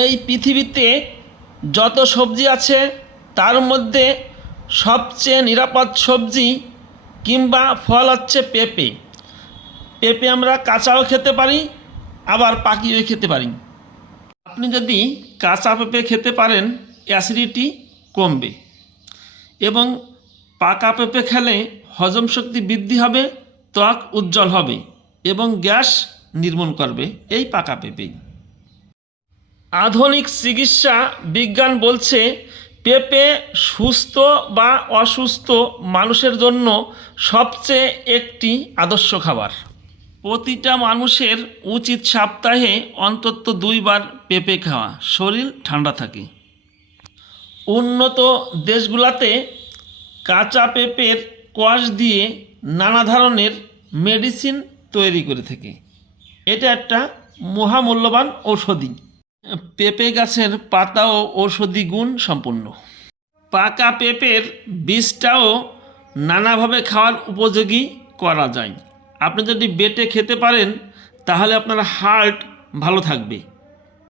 এই পৃথিবীতে যত সবজি আছে, তার মধ্যে সবচেয়ে নিরাপদ সবজি কিংবা ফল হচ্ছে পেঁপে। পেঁপে আমরা কাঁচাও খেতে পারি, আবার পাকিও খেতে পারি। আপনি যদি কাঁচা পেঁপে খেতে পারেন, অ্যাসিডিটি কমবে এবং পাকা পেঁপে খেলে হজম শক্তি বৃদ্ধি হবে, ত্বক উজ্জ্বল হবে এবং গ্যাস নির্মূল করবে এই পাকা পেঁপেই। আধুনিক চিকিৎসা বিজ্ঞান বলছে, পেঁপে সুস্থ বা অসুস্থ মানুষের জন্য সবচেয়ে একটি আদর্শ খাবার। প্রতিটা মানুষের উচিত সপ্তাহে অন্তত দুইবার পেঁপে খাওয়া, শরীর ঠান্ডা থাকে। উন্নত দেশগুলোতে কাঁচা পেঁপের কোয়াশ দিয়ে নানা ধরনের মেডিসিন তৈরি করে থাকে। এটা একটা মহামূল্যবান ঔষধি। পেঁপে গাছের পাতাও ঔষধি গুণ সম্পূর্ণ। পাকা পেঁপের বীজটাও নানাভাবে খাওয়ার উপযোগী করা যায়। আপনি যদি বেটে খেতে পারেন, তাহলে আপনার হার্ট ভালো থাকবে।